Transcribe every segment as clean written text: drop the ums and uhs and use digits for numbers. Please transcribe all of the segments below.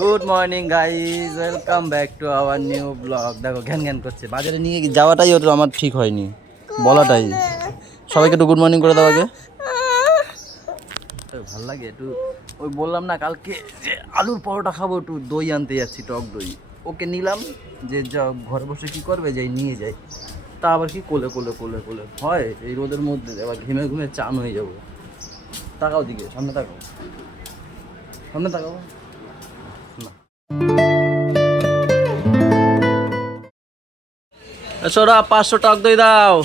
Good morning guys, welcome back to our new blog. দেখো ঘ্যান ঘ্যান করছে, বাজারে নিয়ে যাওয়াটাই ওর আমার ঠিক হয়নি, বলাটাই। সবাইকে একটু গুড মর্নিং করে দাও আগে। ভাল লাগে একটু, ওই বললাম না কালকে যে আলুর পরোটা খাবো, একটু দই আনতে যাচ্ছি, টক দই। ওকে নিলাম যে যা ঘরে বসে কি করবে, যাই নিয়ে যাই। তা আবার কি কোলে কোলে কোলে কোলে হয় এই রোদের মধ্যে, আবার ঘেমে ঘুমে চান হয়ে যাবো। তাকাও দিকে, সামনে তাকাও, সামনে তাকাও না। সোরা 500 টক দই দাও।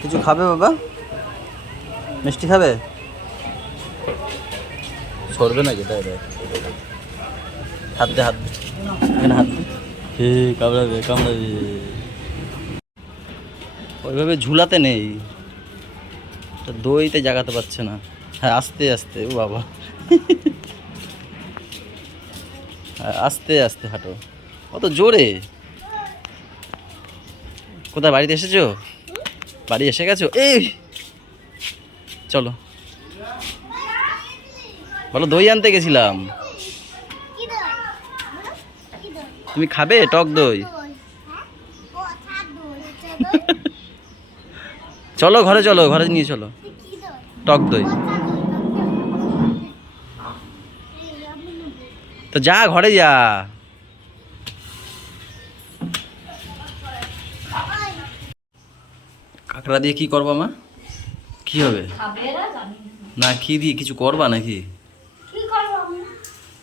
কিছু খাবে বাবা? মিষ্টি খাবে? সরবে নাকি? তাই দেখ, হাত দে, হাত দে, এখানে হাত দে। কামড়াবে কামড়াবে, ওইভাবে ঝুলাতে নেই, দইতে জাগাতে পারছে না। হ্যাঁ আস্তে আস্তে, ও বাবা, আস্তে আস্তে হাঁটো, অত জোরে। কোথায় বাড়িতে এসেছো? বাড়ি এসে গেছো? এই চলো, বলো দই আনতে গেছিলাম। তুমি খাবে টক দই? চলো ঘরে, চলো ঘরে নিয়ে চলো, টক দই। তো যা ঘরে যা। কাঁকড়া দিয়ে কি করবা মা? কি হবে? না কি দিয়ে কিছু করবা নাকি?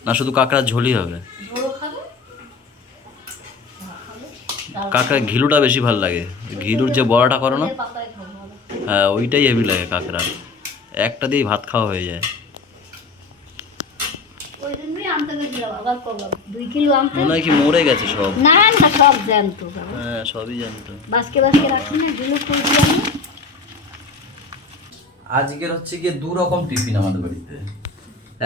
না শুধু কাঁকড়ার ঝোলই হবে? কাঁকড়ার ঘিলুটা বেশি ভালো লাগে, ঘিলুর যে বড়াটা করো না, হ্যাঁ ওইটাই হেভি লাগে কাঁকড়া, একটা দিয়েই ভাত খাওয়া হয়ে যায়। মনে হয় কি মরে গেছে সব? না না, সব জ্যান্ত। হ্যাঁ সবই জানতো। বাসকে বাসকে রাখি না, ঝুলুক করে দিই আমি। আজকের হচ্ছে গিয়ে দু রকম টিফিন আমাদের বাড়িতে।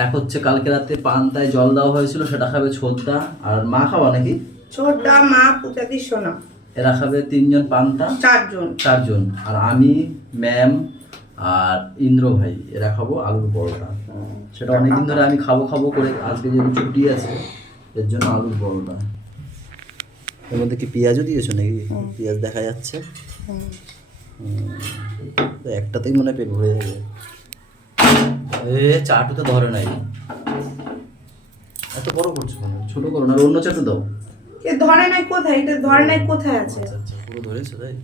এক হচ্ছে কালকে রাতে পান্তায় জল দেওয়া হয়েছিল, সেটা খাবে ছোটদা আর মা। খাওয়া নাকি? ছোটদা, মা, পূজাদি, সোনা, এরা খাবে 3 জন পান্তা। 4 জন। আর আমি, ম্যাম আর ইন্দ্র ভাই, এরা খাবো আলুর পরোটা। সেটা অনেকদিন ধরে আমি খাবো খাবো করে, আজকে যেহেতু ছুটি আছে এর জন্য আলুর পরোটা। এর মধ্যে কি পেঁয়াজও দিয়েছো নাকি? পেঁয়াজ দেখা যাচ্ছে। তো একটাতেই মনে হয় পেট ভরে যাবে। চাটু তো ধরে নাই, এত বড় করছো কেন? ছোট করো না, অন্য চাটু দাও। এ ধরে নাই কোথায়? এটা ধরে নাই কোথায় আছে? আচ্ছা আচ্ছা, পুরো ধরেছে তাই?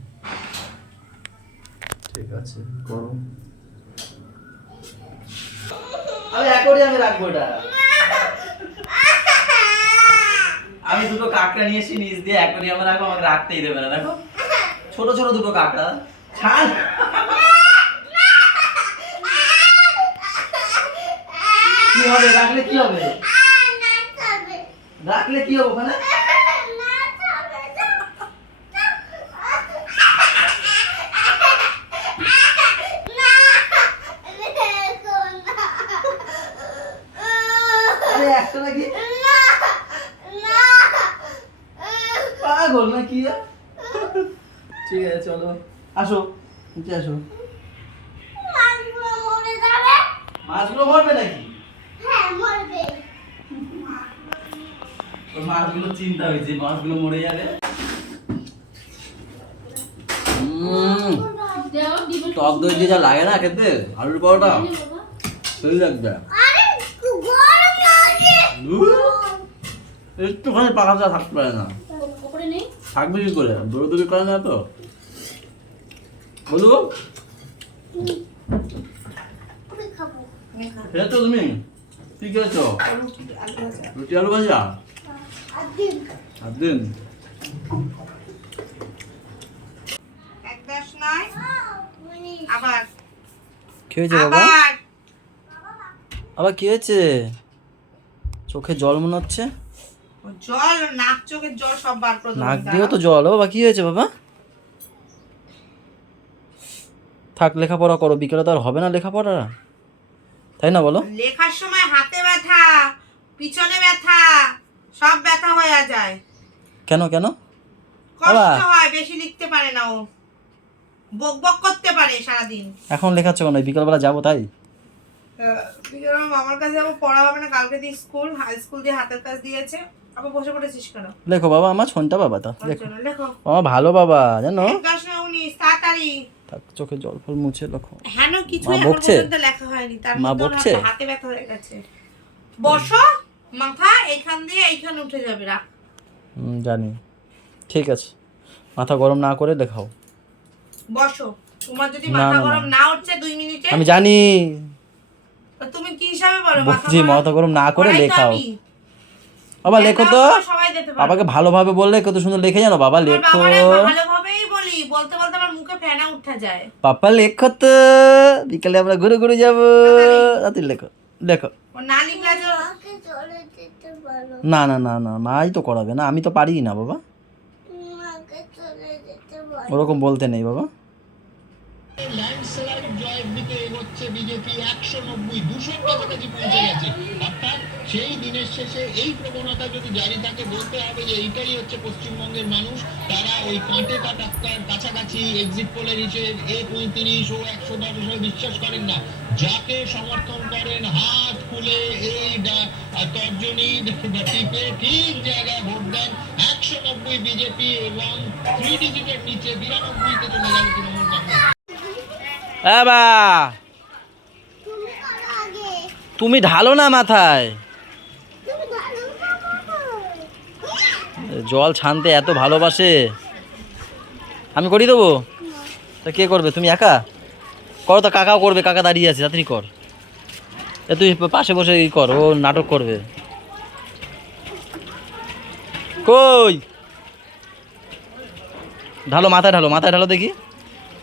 ঠিক আছে করো। আমি অ্যাকোয়ারিয়ামে রাখবো এটা। আমি দুটো কাঁকড়া নিয়ে এসে নিচ দিয়ে অ্যাকোয়ারিয়ামে রাখবো, আমাকে রাখতেই দেবে না। দেখো ছোট ছোট দুটো কাঁকড়া, ছাড়। কি হবে রাখলে? কি হবে রাখলে? কি হবে ওখানে? একটা নাকি পাগল নাকি? ঠিক আছে চলো, আসো নিচে আসো। মাছগুলো মরবে নাকি? মাছগুলো চিন্তা হয়েছে, মাছগুলো মরে যাবে। টক দই দিয়ে যা লাগে না খেতে আলুর পরোটা, সেই লাগবে। একটুখানি পাখাটা থাকতে পারে না, থাকবে কি করে? দৌড়দৌড়ি করে না তো বলু। খেয়েছো তুমি? কি খেয়েছো? রুটি আলু ভাজা। দিন আবার কি হয়েছে বাবা? আবার কি হয়েছে? চোখে জল মনে হচ্ছে। জল, নাক চোখের জল সব বার করে দেবো। নাক দিয়েও তো জল। বাবা কি হয়েছে বাবা? থাক লেখাপড়া করো, বিকেলে তো আর হবে না লেখাপড়া, তাই না বলো? লেখার সময় হাতে ব্যথা, পিছনে ব্যথা, সব ব্যথা হয়ে যায়। কেন কেন? কষ্ট হয়, বেশি লিখতে পারে না ও, বক বক করতে পারে সারাদিন। এখন লেখাচ্ছ কেন? বিকেলবেলা যাবো তাই? বিকেলে আমার মামার কাছে যাবো, পড়া হবে না, কালকে দিয়ে স্কুল, হাই স্কুল দিয়ে হাতের কাজ দিয়েছে। আবার বসে পড়েছিস কেন? লেখো বাবা, আমার ছোনটা বাবা, তো ওর দেখো জন্য লেখো। আমার ভালো বাবা জানো। 19 তাড়াতাড়ি। থাক, চোখে জল ফল মুছে লেখো। হ্যাঁ কিছু মা এখন বকছে? পর্যন্ত লেখা হয়নি, তার মা মধ্যে ওর বকছে? হাতে ব্যথা হয়ে গেছে। বসো, মাথা এইখান দিয়ে এইখানে উঠে যাবে, রাখ। জানি, ঠিক আছে, মাথা গরম না করে লেখাও। বসো, তোমার যদি না, মাথা না, গরম না। না হচ্ছে 2 মিনিটে, আমি জানি, তুমি কি হিসাবে বলো বলছি মাথা গরম না করে করাই তো লেখাও। আমি। বাবা লেখো তো, সবাই দিতে পারবে। বাবাকে ভালোভাবে বললে কত সুন্দর লেখে জানো। বাবা আমার লেখো, বাবারে ভালোভাবেই বলি, বলতে বলতে আমার মুখে ফেনা উঠে যায়। পাপা লেখো তো, বিকালে আমরা ঘুরে ঘুরে যাবো। তুই লেখো, লেখো। ও না লিখলে যে না না না না, মাই তো করাবে না, আমি তো পারি না বাবা, ওরকম বলতে নেই বাবা। ল্যান্ডস্লাইড জয়ের দিকে এগোচ্ছে বিজেপি, 190-200 কাছাকাছি পৌঁছে গেছে। অর্থাৎ সেই দিনের শেষে এই প্রবণতা যদি জারি থাকে, বলতে হবে যে এইটাই হচ্ছে পশ্চিমবঙ্গের মানুষ। তারা ওই কাঁটে কাটার কাছাকাছি এক্সিট পোলের হিসেবে A35 ও 110 হিসেবে বিশ্বাস করেন না। যাকে সমর্থন করেন হাত খুলে এই তর্জনী টিপে ঠিক জায়গায় ভোট দেন। 190 বিজেপি এবং 3 ডিজিটের নিচে 92-তে চলে যাবে তৃণমূল কংগ্রেস। বা তুমি ঢালো না মাথায়, জল ছানতে এত ভালোবাসে। আমি করিয়ে দেবো, তা কে করবে? তুমি একা করো তো, কাকাও করবে, কাকা দাঁড়িয়ে আছে, তাড়াতাড়ি কর। তুই পাশে বসে ই কর, ও নাটক করবে। কই ঢালো, মাথায় ঢালো, মাথায় ঢালো দেখি।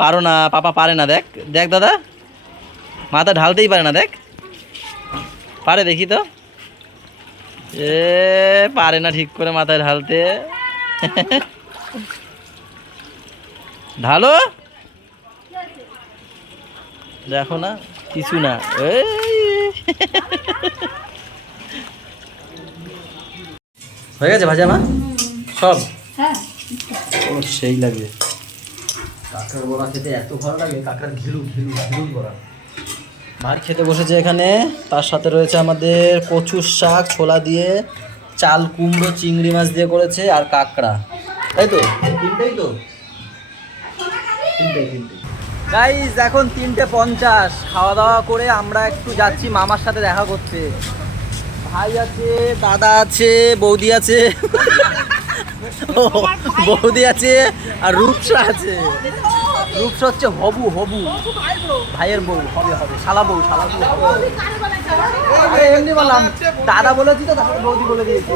পারো না, পাপা পারে না, দেখ দেখ দাদা, মাথা ঢালতেই পারে না, দেখ পারে দেখি তো। এ পারে না ঠিক করে মাথায় ঢালতে। ঢালো, দেখো না কিছু না। হয়ে গেছে ভাজা মা সব? হ্যাঁ ও সেই লাগে, কাঁকড়ার বড়া খেতে এত ভালো লাগে, কাঁকড়ার ঘিলু ঘিলু ঘিলু বড়া। মার খেতে বসেছে এখানে, তার সাথে রয়েছে আমাদের কচুর শাক ছোলা দিয়ে, চাল কুমড়ো চিংড়ি মাছ দিয়ে করেছে, আর কাঁকড়া, তাই তো? তিনটেই তো, তিনটেই। গাইস এখন 3:50, খাওয়া দাওয়া করে আমরা একটু যাচ্ছি মামার সাথে দেখা করতে। ভাই আছে, দাদা আছে, বৌদি আছে, বৌদি আছে, আর রূপসা আছে। রূপসা হচ্ছে হবু, হবু ভাইয়ের বউ, হবে হবে শালা বউ, শালা বউ হবে। এমনি বললাম, দাদা বলেছি তো, তারপরে বৌদি বলে দিয়েছি।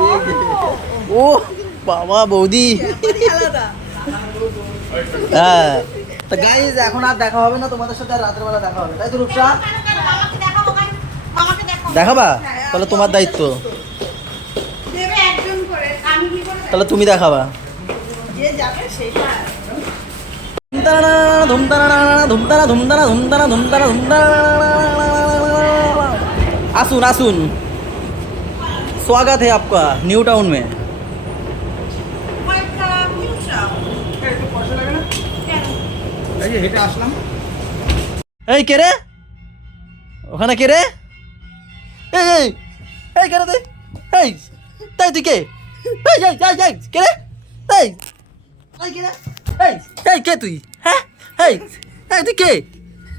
ও বাবা, বৌদি। হ্যাঁ তো গাইজ এখন আর দেখা হবে না তোমাদের সাথে, আর রাতের বেলা দেখা হবে, তাই তো রূপসা? দেখাবা? তাহলে তোমার দায়িত্ব, তাহলে তুমি দেখাবা। आसून आसून, स्वागत है आपका न्यू टाउन में। হেঁটে আসলাম। এই কে রে ওখানে, কে রে? এই এই এই কে রে তুই? এই তাই তুই কে? এই এই এই এই কে রে? এই এই কে রে? এই এই কে তুই? হ্যাঁ এই এই তুই কে?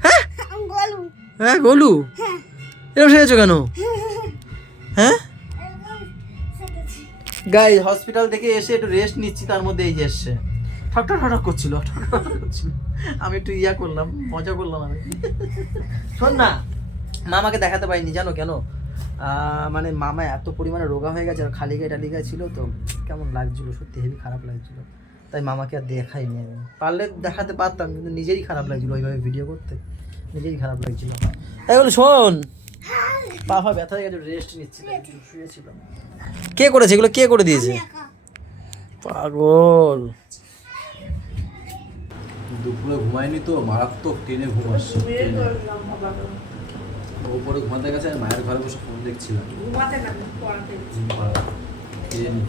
হ্যাঁ গোলু। হ্যাঁ গোলু, এরকম সেরেছো কেন? হ্যাঁ গাই হসপিটাল থেকে এসে একটু রেস্ট নিচ্ছি, তার মধ্যে এই যে এসছে, ঠকঠক ঠকঠক করছিল, ঠকঠক করছিল। আমি একটু ইয়া করলাম, মজা করলাম। আমি শোন না, মামাকে দেখাতে পারিনি জানো কেন? মানে মামা এত পরিমাণে রোগা হয়ে গেছে, আর খালি গায়ে টালি গায়ে ছিল তো, কেমন লাগছিল সত্যি, হেবি খারাপ লাগছিল। তাই মামাকে আর দেখাইনি আমি, পারলে দেখাতে পারতাম, কিন্তু নিজেরই খারাপ লাগছিল ওইভাবে ভিডিও করতে, নিজেরই খারাপ লাগছিল। তাই বলে শোন, পা ব্যথা হয়ে গেছে, রেস্ট নিচ্ছি, শুয়েছিলাম। কে করেছে এগুলো? কে করে দিয়েছে? পাগল, দুপুরে ঘুমায়নি তো, মারাত্মক ট্রেনে ঘুম আসছে। ওপরে ঘুমাতে গেছে, মায়ের ঘরে বসে ফোন দেখছিলাম।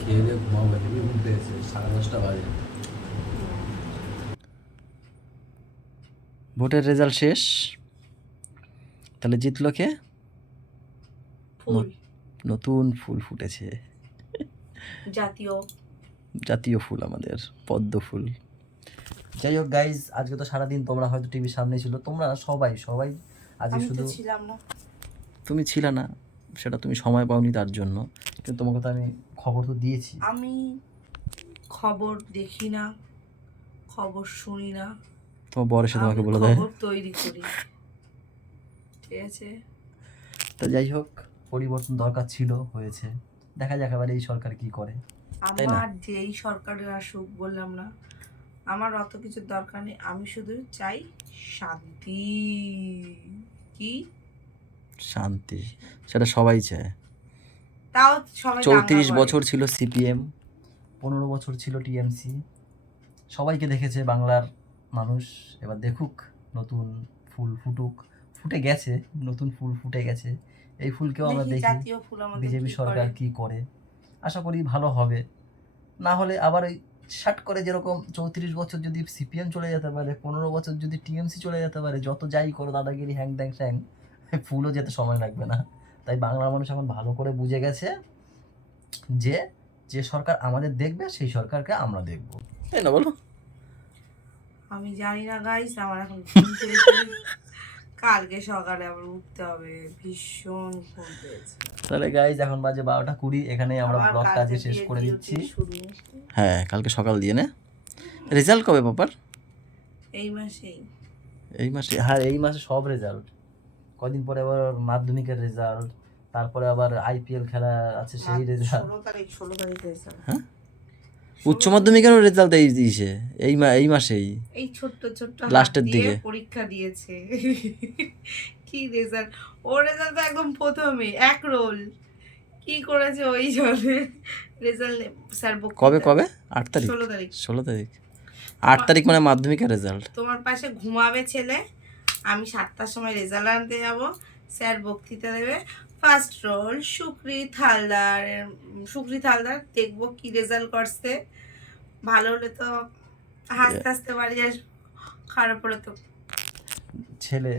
খেয়ে দিয়ে ঘুমাবো, হেবি ঘুম পেয়েছে, 10:30 বাজে। ভোটের রেজাল্ট শেষ, তাহলে জিতলো কে? ফুল নতুন ফুল ফুটেছে, জাতীয় জাতীয় ফুল আমাদের পদ্ম ফুল। যাই হোক গাইজ, আজকে তো সারাদিন তোমরা হয়তো টিভির সামনে ছিল, তোমরা সবাই আজকে আমি শুধু তো ছিলাম না। তুমি ছিলে না, সেটা তুমি সময় পাওনি তার জন্য, কিন্তু তোমাকে তো আমি খবর তো দিয়েছি। আমি খবর দেখি না, খবর শুনি না, তোমার বর এসে তোমাকে আমি বলে দেয়। খবর তৈরি করি, ঠিক আছে? তো যাই হোক, পরিবর্তন দরকার ছিল, হয়েছে, দেখা যাক এবার এই সরকার কি করে। তাই না? আমার যেই সরকারের আসুক, বললাম না, আমার অত কিছুর দরকার নেই, আমি শুধু চাই শান্তি। কি শান্তি, সেটা সবাই চায়। তাও সবাই 34 দাঙ্গা করে। বছর ছিল সিপিএম, 15 বছর ছিল টিএমসি, সবাইকে দেখেছে বাংলার মানুষ। এবার দেখুক নতুন ফুল ফুটুক, ফুটে গেছে, নতুন ফুল ফুটে গেছে, এই ফুলকেও আমরা দেখি দেখি জাতীয় ফুল আমাদের বিজেপি কি সরকার করে। কি করে। আশা করি ভালো হবে, না হলে আবার ওই শাট করে যেরকম 34 বছর যদি সিপিএম চলে যেতে পারে, 15 বছর যদি টিএমসি চলে যেতে পারে, যত যাই করো দাদাগিরি হ্যাং দ্যাং স্যাং, ফুলও যেতে সময় লাগবে না। তাই বাংলার মানুষ এখন ভালো করে বুঝে গেছে যে যে সরকার আমাদের দেখবে সেই সরকারকে আমরা দেখবো, তাই না বলো? আমি জানি না গাইস, আমার এখন ঘুম পেয়েছে, কালকে সকালে আবার উঠতে হবে, ভীষণ ঘুম পেয়েছে। তাহলে গাইজ এখন বাজে 12:20, এখানে আমরা আবার ব্লগটা কালকে আজকে শেষ দিয়ে করে duty দিচ্ছি। শুরু। হ্যাঁ, কালকে সকাল দিয়ে নে। রেজাল্ট কবে পাপার? এই মাসেই। এই মাসে? হ্যাঁ, এই মাসে সব রেজাল্ট, কদিন পরে আবার মাধ্যমিকের রেজাল্ট, তারপরে আবার আইপিএল খেলা আছে সেই রেজাল্ট। 16 তারিখ রেজাল্ট। হ্যাঁ, উচ্চ মাধ্যমিকেরও রেজাল্ট এই দিয়েছে এই মাসেই, এই ছোট্ট লাস্টের হাত দিয়ে দিকে। পরীক্ষা দিয়েছে। কি রেজাল্ট, ও রেজাল্ট তো একদম প্রথমে এক রোল কি করেছে ওই জন্য রেজাল্ট স্যার কবে 8 তারিখ? 16 তারিখ। 16 তারিখ, 8 তারিখ মানে মাধ্যমিকের রেজাল্ট। তোমার পাশে ঘুমাবে ছেলে, আমি 7টার সময় রেজাল্ট আনতে যাব, স্যার বক্তৃতা দেবে, ফার্স্ট রোল সুক্রি থালদার দেখবো কি রেজাল্ট করছে, ভালো হলে তো হাসতে হাসতে বাড়ি আসবো, খারাপ হলে তো ছেলে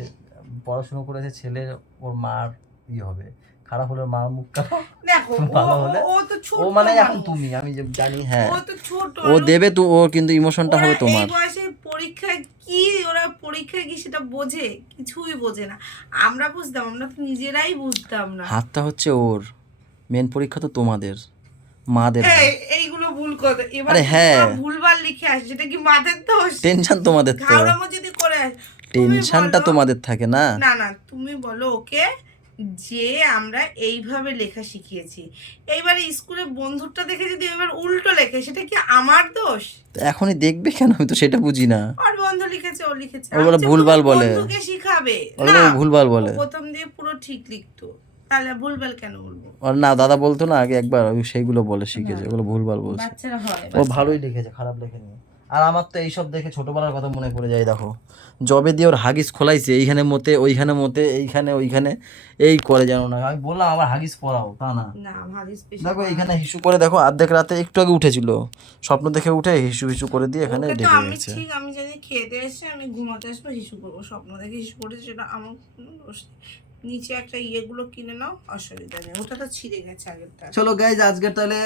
পড়াশোনা করেছে, ছেলে ওর মার হবে, খারাপ হলে মার মুখ কালো, দেখো ভালো হলে ও তো ছোট ও মানে এখন মানুষ। তুমি, আমি যে জানি। হ্যাঁ, ও তো ছোট, ও দেবে তো, ও কিন্তু ইমোশনটা হবে ওরা তোমার। এই বয়সে পরীক্ষায় কি, ওরা পরীক্ষায় কি সেটা বোঝে? কিছুই বোঝে না। আমরা বুঝতাম, আমরা তো নিজেরাই বুঝতাম না। হাতটা হচ্ছে ওর, মেন পরীক্ষা তো তোমাদের মাদের। এইগুলো ভুল কথা, এবার আরে হ্যাঁ, ভুলভাল লিখে আসে, যেটা কি মাদের দোষ? টেনশন তোমাদের তো, ঘাওড়ামো যদি করে আসে, তুমি টেনশনটা বলো- তোমাদের থাকে না। না না, তুমি বলো ওকে যে আমরা এইভাবে লেখা শিখিয়েছি, এইবারে স্কুলে বন্ধুটা দেখে যদি এবার উল্টো লেখে, সেটা কি আমার দোষ? তো এখনই দেখবে কেন? আমি তো সেটা বুঝি না। আর বন্ধু লিখেছে, ও লিখেছে, ওর বলে আচ্ছা, ভুলভাল প্রথম বলে। বন্ধুকে শিখাবে ওর না, বলে ভুলভাল ও বলে। প্রথম দিয়ে পুরো ঠিক লিখতো, তাহলে ভুলভাল কেন বলবো? আর না, দাদা বলতো না আগে একবার, ওই সেইগুলো বলে শিখেছে, ওগুলো ভুলভাল বলছে। বাচ্চারা হয়, ও ভালোই লিখেছে, খারাপ লেখেনি। আর আমার তো এইসব দেখে ছোটবেলার কথা মনে পড়ে যায়। দেখো, জবে দিয়ে ওর হাগিস খোলাইছে, এইখানে মতে, ওইখানে মতে, এইখানে ওইখানে, এই করে জানো না। আমি বললাম আমার হাগিস পরাও, তা না। না ভাগিস বেশি দেখো এইখানে হিসু করে, দেখো অর্ধেক রাতে একটু আগে উঠেছিল, স্বপ্ন দেখে উঠে হিসু হিসু করে দিয়ে এখানে ওকে তো ডেকে আমি গেছে। ঠিক, আমি যদি খেতে এসে আমি ঘুমাতে আসবো, হিসু করবো, স্বপ্ন দেখে হিসু করেছে, সেটা আমার কোনো দোষ নেই। নিচে একটা ইয়েগুলো কিনে নাও, অসুবিধা নেই, ওটা তো ছিঁড়ে গেছে আগেরটা। চলো গাইজ, আজকে তাহলে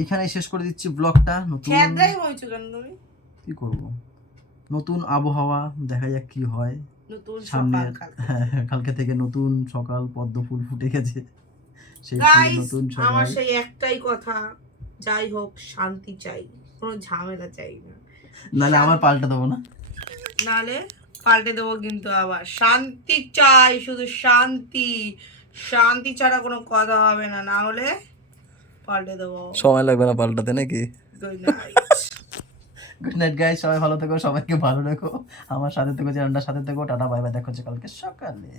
এইখানেই শেষ করে দিচ্ছি ব্লগটা। নতুন খেয়াদ্রাই বলছো কেন তুমি? কি করব, নতুন আবহাওয়া, দেখা যাক কি হয় নতুন সামনে। সকাল কালকে। কালকে থেকে নতুন সকাল, পদ্ম ফুল ফুটে গেছে, সেই ফুলে গাইস, নতুন আমার সকাল। সেই একটাই কথা, যাই হোক শান্তি চাই, কোনো ঝামেলা চাই না, নাহলে আমার পাল্টে দেবো না। নালে পাল্টে দেবো, কিন্তু আবার শান্তি চাই, শুধু শান্তি, শান্তি ছাড়া কোনো কথা হবে না, না হলে পাল্টে দেবো। সময় লাগবে না পাল্টাতে নাকি? Good night. Good night guys, সবাই ভালো থেকো, সবাইকে ভালো রেখো, আমার সাথে থেকো, চ্যানেলটার সাথে থেকো। টাটা, বাই বাই, দেখা হচ্ছে কালকে সকালে।